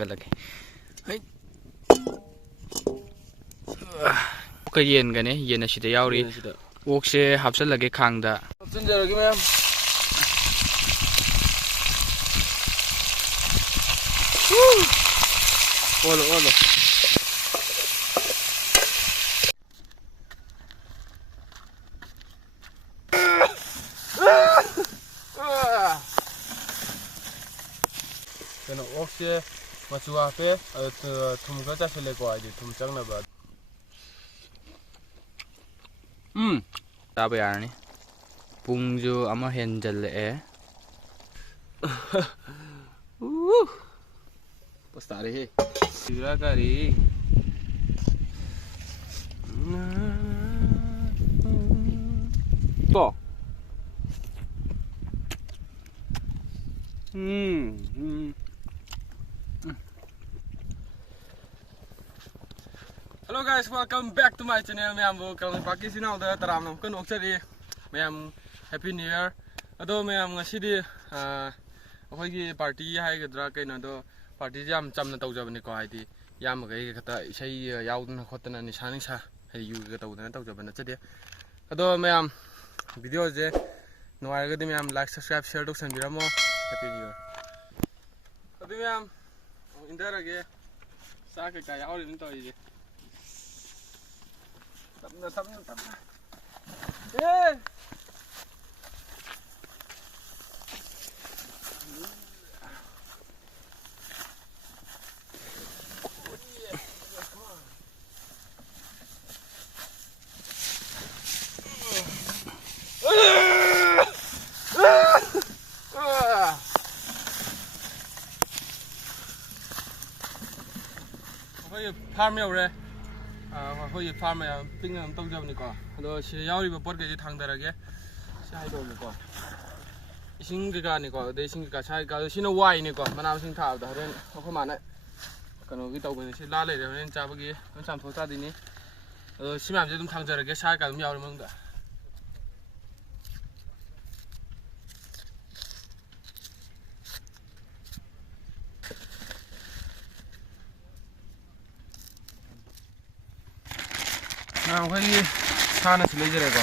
ꯊꯥꯡꯒꯠꯂꯒꯦ ꯑꯣꯛꯀ ꯌꯦꯟꯒꯅꯦ ꯌꯦꯟ ꯑꯁꯤꯗ ꯌꯥꯎꯔꯤ ꯑꯣꯛꯁꯦ ꯍꯥꯞꯆꯜꯂꯒꯦ ꯈꯥꯡꯗ ꯍꯥꯞꯆꯤꯟꯖꯔꯒꯦ ꯃꯌꯥꯝ ꯑꯣꯜꯂꯣ ꯑꯣꯜꯂꯣ 그냥 옥시에 마추 앞에 tum가 자실래 거 아이디 tum 짱나 봐. 따봐 야니. 뿡주 아마 henjal래. Pastari he. Sira kari. To. Hello guys, welcome back to my channel. Ma'am, welcome back. This is now the taram nam kan oksari. Ma'am, happy new year. Ado ma'am ngasidi akhoi party haigadra kaina do party jam chamna tawjabani ko haidi yam gai khata isai yaudna khotna nisani sa hai yu ga tawdana tawjabana chade. Ado ma'am video je nuaigadi ma'am like subscribe share to sanbiramo. Happy new year. Ado ma'am indara ge sa ka ka yauri ni to ije. Tamna. Eh. Farm yore. Hoi farm ya ping am tong jam ni ko ado si yauri ba pot ge thang darage sai do ni ko ising ge ga ni ko de ising ga sai ga si no wai ni ko mana sing tha da ren ko ma na kano gi taw ni si la le de ren cha ba gi am sam tho ta di ni ado si mam je dum thang jarage sai ga dum yauri mang da Nah, ini sana selesai reko.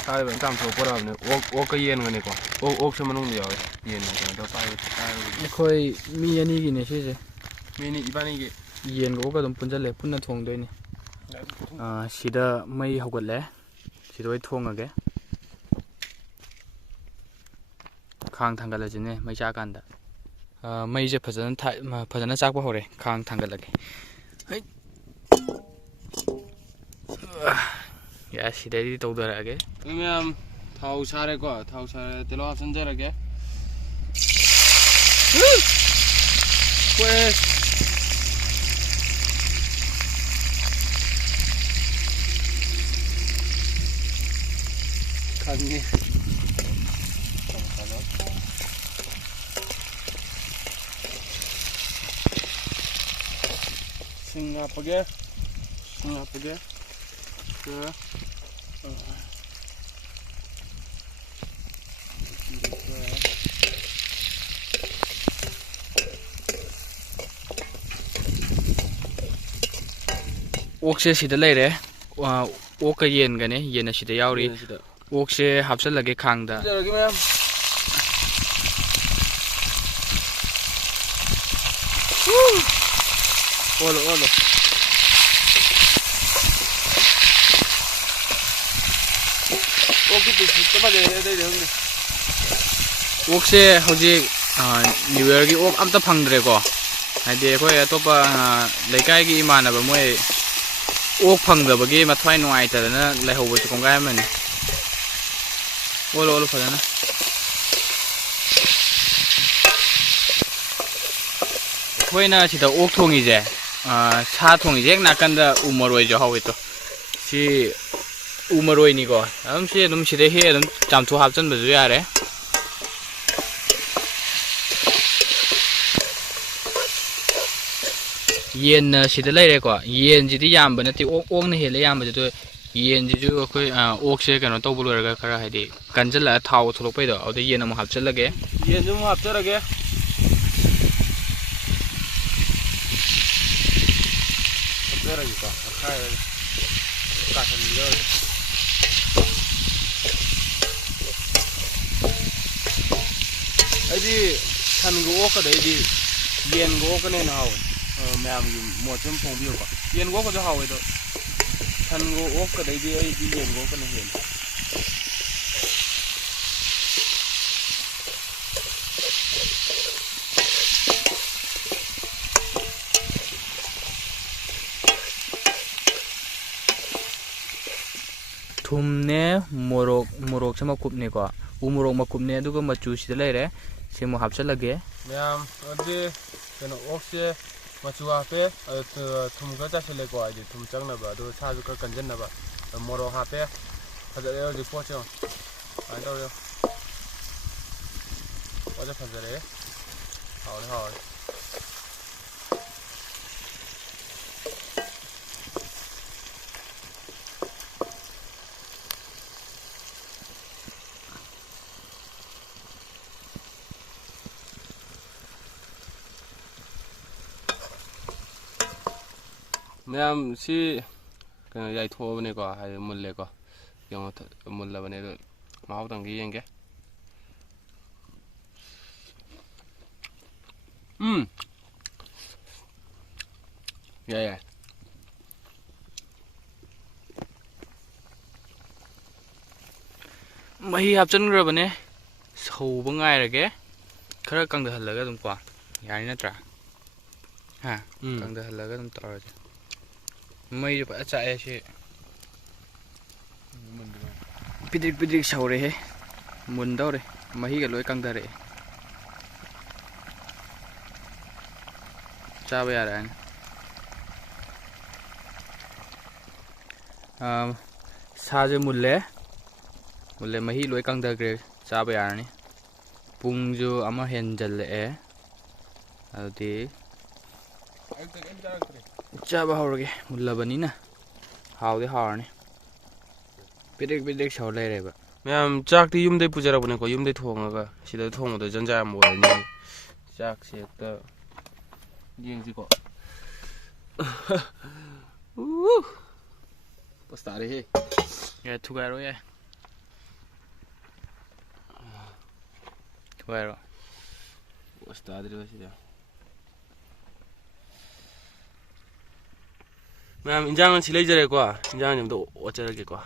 Saya bentam sopor apa ni? Ok yen gani ko. Ok semenung dia, yen ni. Dah pai. Koi mi ani gini sih. Mi ni iban ni. Yen ko ka dum punjal le punna thong doi ni. Sida mai hogat le. Sida wai thong age. Khang thangal la jine mai cha kan da. Mai je phajana chak ba hore. Khang thangal lage. Hai. Ya sih dari tahu dah lagi. Ini am tahu sare ko, tahu sare telo asan je lagi. Pues. Kami. Singa page. Okse sida leire okka yen gane yen sida yauri okse hapchallage khangda Olo Okse hoji Newyear gi ok amta phangdre ko haide khoi atopa leikai gi imana ba moi ok phangdaba gi mathwai nuai tadana laihobo chu kongai mani olo phadana khoina sida ok thongi je sa thongi je nakanda umaroi jo hawi to si umaroi ni ko si dum sida he dum chamthu hapchan bazu yare yen sida leire ko yen jidi yamba nati ok na hele yamba ju yen ju khoi ok se kano to bulor ga khara haidi kanjala thau thulok pai do ade yen am hapchalage yen ju hapchalage ꯀꯣ ꯑꯈꯥꯏꯔꯒ ꯀꯥꯁꯟꯕꯤꯔꯒ ꯑꯩꯗꯤ ꯁꯟꯒ ꯑꯣꯛꯀꯗꯩꯗꯤ ꯌꯦꯟꯒ ꯑꯣꯛꯀꯅ ꯍꯦꯟꯅ ꯍꯥꯎꯋꯦ ꯃꯌꯥꯝꯒꯤ ꯃꯣꯠ ꯁꯨꯝ ꯐꯣꯡꯕꯤꯌꯨꯀꯣ ꯌꯦꯟꯒ ꯑꯣꯛꯀꯁꯨ ꯍꯥꯎꯋꯦ ꯑꯗꯣ ꯁꯟꯒ ꯑꯣꯛꯀꯗꯩꯗꯤ ꯑꯩꯗꯤ ꯌꯦꯟꯒ ꯑꯣꯛꯀꯅ ꯍꯦꯜꯂꯦ ꯊꯨꯝꯅꯦ ꯃꯣꯔꯣꯛꯁꯦ ꯃꯀꯨꯞꯅꯦꯀꯣ ꯎ ꯃꯣꯔꯣꯛ ꯃꯀꯨꯞꯅꯦ ꯑꯗꯨꯒ ꯃꯆꯨꯁꯤꯗ ꯂꯩꯔꯦ ꯁꯤꯃꯨꯛ ꯍꯥꯞꯆꯜꯂꯒꯦ ꯃꯌꯥꯝ ꯑꯗꯨꯗꯤ ꯀꯩꯅꯣ ꯑꯣꯛꯁꯦ ꯃꯆꯨ ꯍꯥꯞꯄꯦ ꯊꯨꯝ ꯈꯔ ꯆꯥꯏꯁꯤꯜꯂꯦꯀꯣ ꯍꯥꯏꯗꯤ ꯊꯨꯝ ꯆꯪꯅꯕ ꯑꯗꯨꯒ ꯁꯥꯁꯨ ꯈꯔ ꯀꯟꯖꯟꯅꯕ ꯃꯣꯔꯣꯛ ꯍꯥꯞꯄꯦ ꯐꯖꯔꯦ ꯍꯧꯖꯤꯛ ꯄꯣꯠꯁꯦ ꯀꯃꯥꯏꯅ ꯇꯧꯔꯦ ꯄꯣꯠꯁꯦ ꯐꯖꯔꯦ ꯍꯥꯎꯔꯦ ꯍꯥꯎꯔꯦ ꯃꯌꯥꯝ ꯁꯤ ꯀꯩꯅꯣ ꯌꯥꯏꯊꯣꯛꯑꯕꯅꯦꯀꯣ ꯍꯥꯏꯗꯤ ꯃꯨꯜꯂꯦꯀꯣ ꯌꯦꯡꯉꯣ ꯃꯨꯜꯂꯕꯅꯦ ꯑꯗꯣ ꯃꯍꯥꯎꯇꯪꯒꯤ ꯌꯦꯡꯒꯦ ꯌꯥꯏ ꯌꯥꯏ ꯃꯍꯤ ꯍꯥꯞꯆꯤꯟꯈ꯭ꯔꯕꯅꯦ ꯁꯧꯕ ꯉꯥꯏꯔꯒꯦ ꯈꯔ ꯀꯪꯗꯍꯜꯂꯒ ꯑꯗꯨꯝ ꯀꯣ ꯌꯥꯔꯤ ꯅꯠꯇ꯭ꯔꯥ ꯍꯥ ꯀꯪꯗꯍꯜꯂꯒ ꯑꯗꯨꯝ ꯇꯧꯔꯁꯦ ꯃꯩꯁꯨ ꯐꯖ ꯆꯥꯛꯑꯦ ꯁꯤ ꯄꯤꯗ꯭ꯔꯤꯛ ꯄꯤꯗ꯭ꯔꯤꯛ ꯁꯧꯔꯦꯍꯦ ꯃꯨꯟꯗꯧꯔꯦ ꯃꯍꯤꯒ ꯂꯣꯏ ꯀꯪꯊꯔꯛꯑꯦ ꯆꯥꯕ ꯌꯥꯔꯛꯑꯅꯤ ꯁꯥꯁꯦ ꯃꯨꯜꯂꯦ ꯃꯍꯤ ꯂꯣꯏ ꯀꯪꯊꯈ꯭ꯔꯦ ꯆꯥꯕ ꯌꯥꯔꯅꯤ ꯄꯨꯡꯁꯨ ꯑꯃ ꯍꯦꯟꯖꯜꯂꯛꯑꯦ ꯑꯗꯨꯗꯤ ꯆꯥꯕ ꯍꯧꯔꯒꯦ ꯃꯨꯜꯂꯕꯅꯤꯅ ꯍꯥꯎꯗꯤ ꯍꯥꯎꯔꯅꯤ ꯄꯤꯗ꯭ꯔꯤꯛ ꯄꯤꯗ꯭ꯔꯤꯛ ꯁꯧ ꯂꯩꯔꯦꯕ ꯃꯌꯥꯝ ꯆꯥꯛꯇꯤ ꯌꯨꯝꯗꯩ ꯄꯨꯖꯔꯛꯄꯅꯦꯀꯣ ꯌꯨꯝꯗꯩ ꯊꯣꯡꯉꯒ ꯁꯤꯗ ꯊꯣꯡꯕꯗ ꯖꯟꯖꯥ ꯌꯥꯝ ꯑꯣꯏꯔꯅꯤ ꯆꯥꯛꯁꯦ ꯍꯦꯛꯇ ꯌꯦꯡꯁꯤꯀꯣ ꯄꯣꯁ ꯇꯥꯔꯦꯍꯦ ꯌꯥꯏ ꯊꯨꯒꯥꯏꯔꯣ ꯌꯥꯏ ꯊꯨꯒꯥꯏꯔꯣ ꯄꯣꯁ ꯇꯥꯗ꯭ꯔꯤꯕ ꯁꯤꯗ ꯃꯌꯥꯝ ꯏꯟꯖꯥꯡ ꯁꯤ ꯂꯩꯖꯔꯦꯀꯣ ꯏꯟꯖꯥꯡꯁꯤ ꯑꯝꯇ ꯑꯣꯠꯆꯔꯒꯦꯀꯣ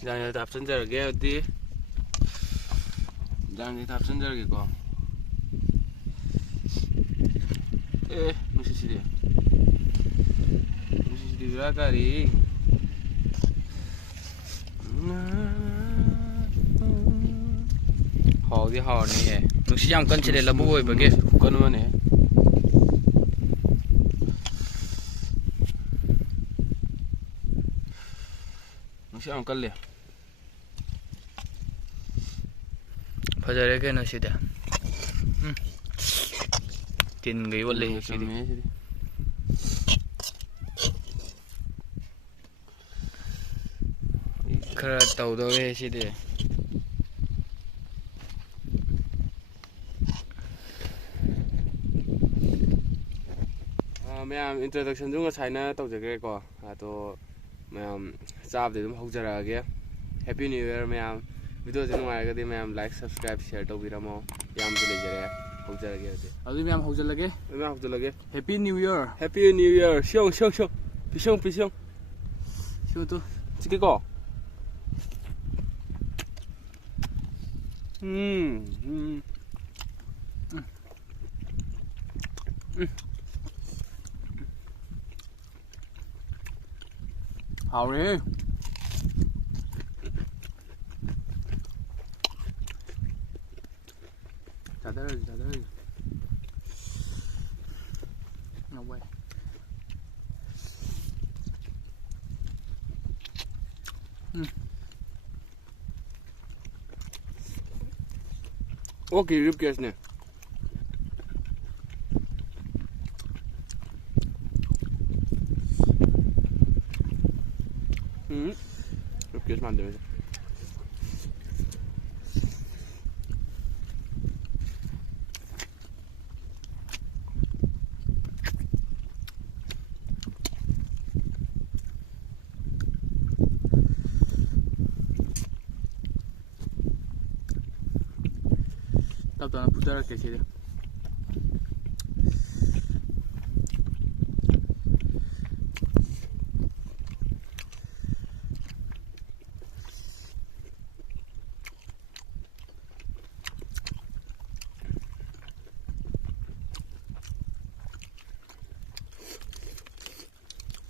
ꯏꯟꯖꯥꯡꯁꯦ ꯍꯥꯞꯆꯤꯟꯖꯔꯒꯦ ꯑꯗꯨꯗꯤ ꯏꯟꯖꯥꯡꯁꯦ ꯍꯥꯞꯆꯤꯟꯖꯔꯒꯦꯀꯣ ꯅꯨꯡꯁꯤꯠꯁꯤꯗꯤ ꯕꯦꯔꯥ ꯀꯥꯔꯤ ꯍꯥꯎꯗꯤ ꯍꯥꯎꯔꯅꯤꯍꯦ ꯅꯨꯡꯁꯤꯠ ꯌꯥꯝ ꯀꯟꯁꯤꯜꯂꯦ ꯂꯧꯕꯨꯛ ꯑꯣꯏꯕꯒꯤ ꯀꯟ ꯑꯃꯅꯦ ꯅꯨꯡꯁꯤꯠ ꯌꯥꯝ ꯀꯜꯂꯦ ꯐꯖꯔꯦ ꯀꯩꯅꯣ ꯁꯤꯗꯤ ꯇꯤꯟꯒ ꯌꯣꯠꯂꯦ ꯁꯤꯗꯤ ꯈꯔ ꯇꯧꯗꯧꯔꯦ ꯁꯤꯗꯤ ꯃꯌꯥꯝ ꯏꯟꯇ꯭ꯔꯗꯛꯁꯟꯁꯨ ꯉꯁꯥꯏꯅ ꯇꯧꯖꯈ꯭ꯔꯦꯀꯣ ꯑꯗꯣ ꯃꯌꯥꯝ ꯆꯥꯕꯗꯤ ꯑꯗꯨꯝ ꯍꯧꯖꯔꯛꯑꯒꯦ ꯍꯦꯄꯤ ꯅ꯭ꯌꯨ ꯏꯌꯔ ꯃꯌꯥꯝ ꯚꯤꯗꯤꯑꯣꯁꯦ ꯅꯨꯡꯉꯥꯏꯔꯒꯗꯤ ꯃꯌꯥꯝ ꯂꯥꯏꯛ ꯁꯕꯁꯀ꯭ꯔꯥꯏꯕ ꯁꯤꯌꯔ ꯇꯧꯕꯤꯔꯝꯃꯣ ꯌꯥꯝꯁꯨ ꯂꯩꯖꯔꯦ ꯍꯧꯖꯔꯒꯦ ꯑꯗꯨꯗꯤ ꯃꯌꯥꯝ ꯍꯧꯖꯜꯂꯒꯦ happy new year ꯁꯤꯌꯣ ꯄꯤꯁꯣꯡ ꯁꯤꯌꯣ ꯆꯤꯛꯀꯦꯀꯣ 하오리 자다르지 No way. 오케이 이렇게 했네. 이렇게 해서 만들어야지. ꯇꯞꯅ ꯐꯨꯊꯔꯛꯀꯦ ꯁꯤꯗꯤ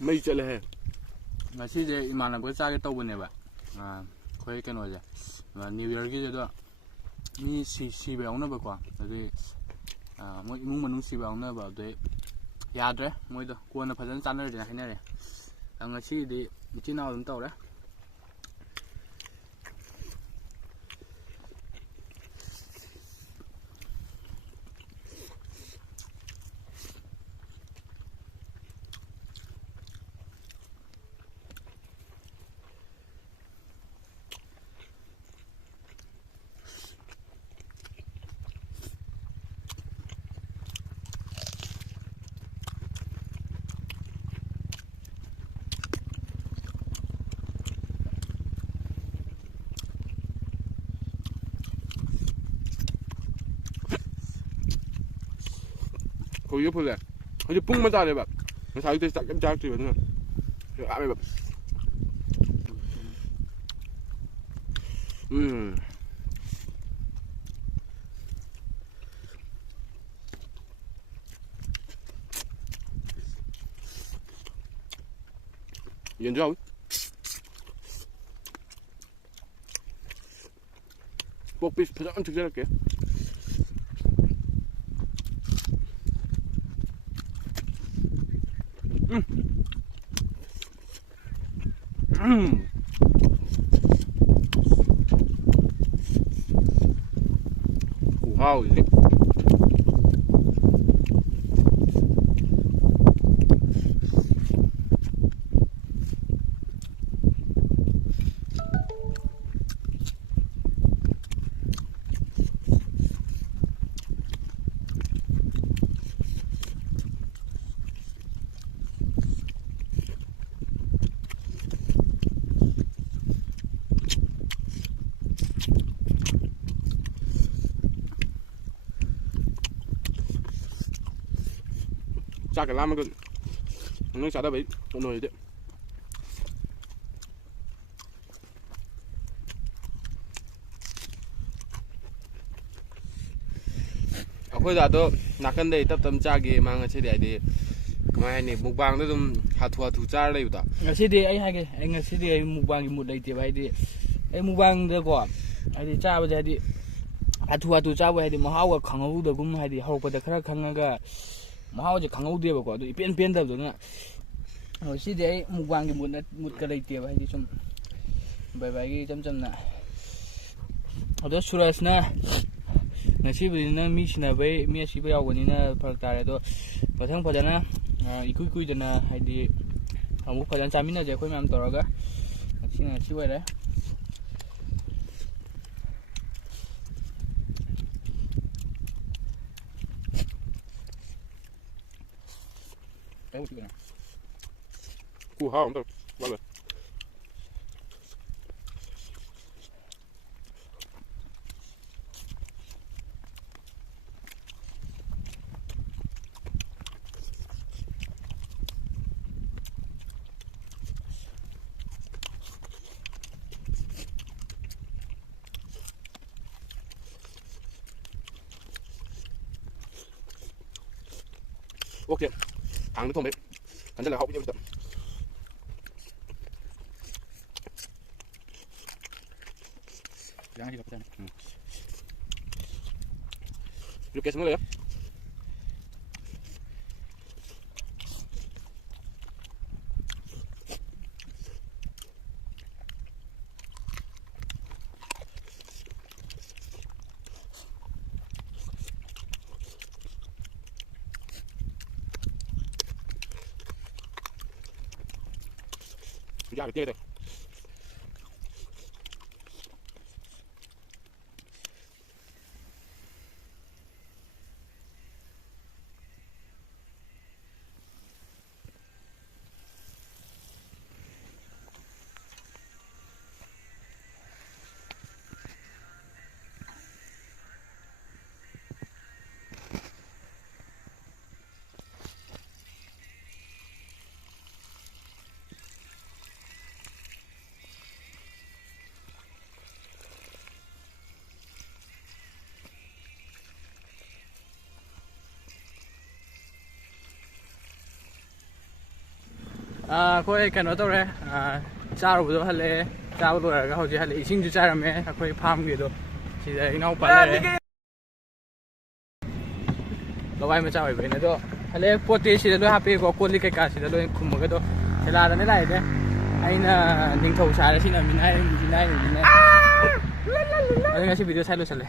ꯃꯩ ꯆꯠꯂꯦꯍꯦ ꯉꯁꯤꯁꯦ ꯏꯃꯥꯟꯅꯕꯒ ꯆꯥꯒꯦ ꯇꯧꯕꯅꯦꯕ ꯑꯩꯈꯣꯏ ꯀꯩꯅꯣꯁꯦ ꯅ꯭ꯌꯨ ꯏꯌꯔꯒꯤꯁꯤꯗ ꯃꯤ ꯁꯤꯕ ꯌꯥꯎꯅꯕꯀꯣ ꯑꯗꯨꯗꯤ ꯃꯣꯏ ꯏꯃꯨꯡ ꯃꯅꯨꯡ ꯁꯤꯕ ꯌꯥꯎꯅꯕ ꯑꯗꯨꯗꯩ ꯌꯥꯗ꯭ꯔꯦ ꯃꯣꯏꯗꯣ ꯀꯣꯟꯅ ꯐꯖꯅ ꯆꯥꯟꯅꯔꯁꯦꯅ ꯍꯥꯏꯅꯔꯦ ꯉꯁꯤꯒꯤꯗꯤ ꯏꯆꯤꯜ ꯏꯅꯥꯎ ꯑꯗꯨꯝ ꯇꯧꯔꯦ ꯈꯣꯏꯒꯤ ꯐꯨꯜꯂꯦ ꯍꯧꯖꯤꯛ ꯄꯨꯡ 1 ꯇꯥꯔꯦꯕ ꯉꯁꯥꯏꯗꯩ ꯆꯥꯛ ꯌꯥꯝ ꯆꯥꯔꯛꯇ꯭ꯔꯤꯕ ꯑꯗꯨꯅ ꯌꯥꯝꯃꯦꯕ ꯌꯦꯟꯁꯨ ꯍꯥꯎꯏ ꯄꯣꯛ ꯄꯤꯁ ꯐꯖꯅ ꯊꯤꯛꯆꯔꯛꯀꯦ Wow, chắc cái làm cái nó sẽ đã bị nồi đấy akhoi da do nakan dei tap tam cha ge mang che dai de kamai ni mukbang da dum hathu cha lei da ngasi ai hai ge ngasi ai mukbang gi mut lei te bai di ai mukbang da ko ai cha ba ja di hathu cha ba hai di mahau ga khangau da gum hai di hau pa da khara khangaga mahau je khangau de ba ko du pen pen da du na ngasi ai mukbang gi mut ka lei te bai di sum bai bai gi cham na ado suraj na ngasi na mi sina bai mi asi ba yaw ni na phak tare do pathang phajana ikui kui dana haidi amu phajan chamina je khoi mam toraga ngasi si wai re ku ha không vale ok hàng nó không đấy hắn rất là hậu với nhau 이렇게 해서 먹어요. 이제 돼. ꯑꯩꯈꯣꯏ ꯀꯩꯅꯣ ꯇꯧꯔꯦ ꯆꯥꯔꯨꯕꯗꯣ ꯍꯜꯂꯛꯑꯦ ꯆꯥꯕ ꯂꯣꯏꯔꯒ ꯍꯧꯖꯤꯛ ꯍꯜꯂꯛꯑꯦ ꯏꯁꯤꯡꯁꯨ ꯆꯥꯏꯔꯝꯃꯦ ꯑꯩꯈꯣꯏ ꯐꯥꯝꯒꯤꯗꯣ ꯁꯤꯗ ꯏꯅꯥꯎꯄꯥ ꯂꯩꯔꯦ ꯂꯋꯥꯏ ꯃꯆꯥ ꯑꯣꯏꯕꯩꯅꯦ ꯑꯗꯣ ꯍꯜꯂꯛꯑꯦ ꯄꯣꯠꯇꯤ ꯁꯤꯗ ꯂꯣꯏ ꯍꯥꯞꯄꯤꯀꯣ ꯀꯣꯜꯂꯤ ꯀꯩꯀꯥ ꯁꯤꯗ ꯂꯣꯏ ꯈꯨꯝꯃꯒꯗꯣ ꯊꯦꯂꯥꯗꯅꯦ ꯂꯥꯛꯏꯅꯦ ꯑꯩꯅ ꯅꯤꯡꯊꯧ ꯁꯥꯔꯦ ꯁꯤꯅ ꯃꯤꯅꯥꯏ ꯑꯗꯨ ꯉꯁꯤ ꯚꯤꯗꯤꯑꯣ ꯁꯥꯏ ꯂꯣꯏꯁꯜꯂꯦ